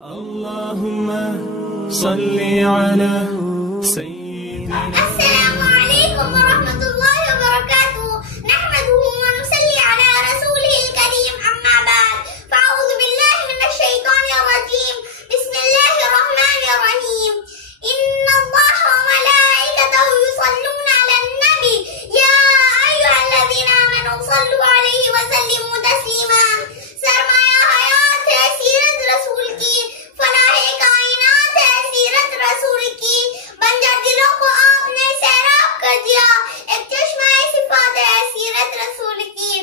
اللهم صل على سيدنا. السلام عليكم ورحمة الله وبركاته. نحمده ونصلي على رسوله الكريم. أما بعد، فأعوذ بالله من الشيطان الرجيم. بسم الله الرحمن الرحيم. إن الله وملائكته يصلون على النبي يا أيها الذين آمنوا صلوا عليه وسلموا تسليما. سرمایہ حیات ہے سیرت رسول کی، فلاح کائنات ہے سیرت رسول کی، بنجر دلوں کو آپ نے سیراب کر دیا، ایک چشمہ صفات ہے سیرت رسول کی۔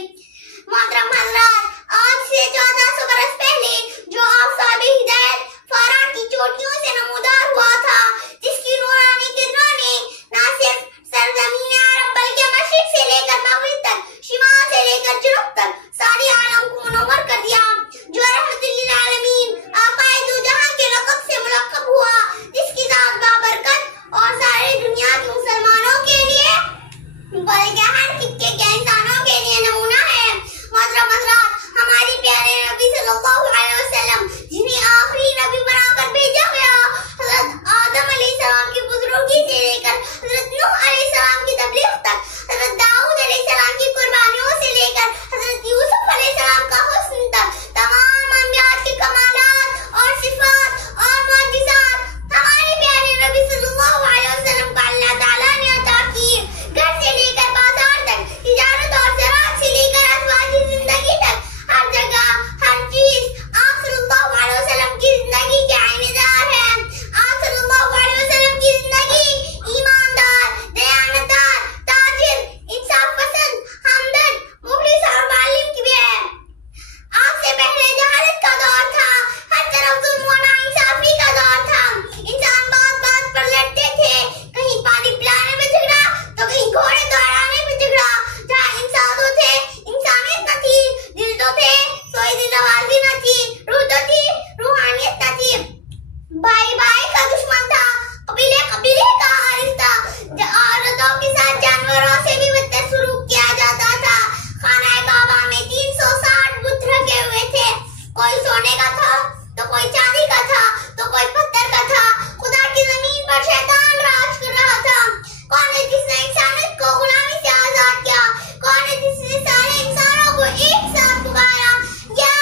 محترم حضرات، آج سے 1400 برس پہلے جو آفتاب ہدایت فاران کی چوٹیوں سے نمودار ہوا تھا، جس کی نورانی کرنوں نے نہ صرف سرزمین عرب بلکہ مشرق سے لے کر مغرب تک، شمال سے لے کر جنوب تک سارے عالم کو منور کر دیا، جو رحمت للعالمین آقائے دو جہاں کے لقب سے ملقب ہوا، جس کی ذات بابرکت اور سارے دنیا کے مسلمانوں کے لیے بلکہ ہر طبقے کے انسانوں کے لیے نمونہ ہے۔ محترم حضرات، ہماری پیارے نبی صلی اللہ علیہ وسلم جنہیں آخری نبی بنا کر بھیجا گیا، حضرت آدم علیہ السلام کی بزرگی سے لے کر حضرت نوح علیہ السلام کی تبلیغ تک، حضرت داؤد علیہ السلام کی قربانیوں سے لے کر حضرت یوسف علیہ السلام کا حسن تک، تمام انبیاء کے کمالات اور صفات اور معجزات ہمارے پیارے نبی صلی اللہ علیہ وسلم کو اللہ تعالیٰ نے عطا کی۔ گھر سے لے کر بازار تک، تجارت اور زراعت سے لے کر ازواجی زندگی تک، ہر جگہ ہر چیز آپ صلی اللہ علیہ وسلم کی زندگی کے عینیدار ہے۔ آپ صلی اللہ علیہ وسلم کی زندگی ایماندار، دیانتدار، تاجر، انصاف پسند، ہمدرد، مخلص اور معلم کی بھی ہے۔ آپ سے پہلے جہالت کا دور تھا، ہر طرف ظلم و ناانصافی کا دور تھا، انسان بات بات پر لڑتے تھے، کہیں پانی پلانے میں جھگڑا تو کہیں گھوڑے دوڑانے میں جھگڑا۔ جہاں انسان تو تھے، انسانیت نہ تھی، دل تو تھے، سوئی دل آوازی نہ تھی، روح تو تھی، روحانیت نہ تھی۔ بھائی بھائی کا دشمن تھا، قبیلے قبیلے کا حارث تھا، عورتوں کے ساتھ جانوروں سے بھی بدتر سلوک کیا جاتا تھا۔ خانہ کعبہ میں 360 بت رکھے ہوئے تھے، کوئی سونے کا تھا تو کوئی چاندی کا تھا تو کوئی پتھر کا تھا۔ خدا کی زمین پر شیطان راج کر رہا تھا۔ کون ہے جس نے انسانیت کو غلامی سے آزاد کیا؟ کون ہے جس نے سارے انسانوں کو ایک ساتھ پکارا یا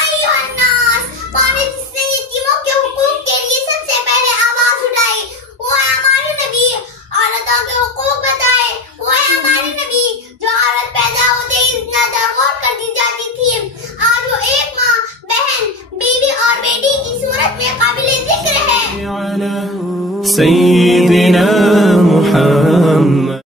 ایھا الناس؟ کون ہے جس نے یتیموں کے حقوق کے لیے سب سے پہلے آواز اٹھائی؟ وہ ہے ہمارے نبی۔ عورتوں کے حقوق بتائے، وہ ہے ہمارے نبی۔ جو عورت پیدا ہوتے ہی اتنا درغور کر دی جاتی تھی، آج وہ ایک ماں، بہن، بیوی اور بیٹی کی صورت میں قابل ذکر ہے۔ سیدنا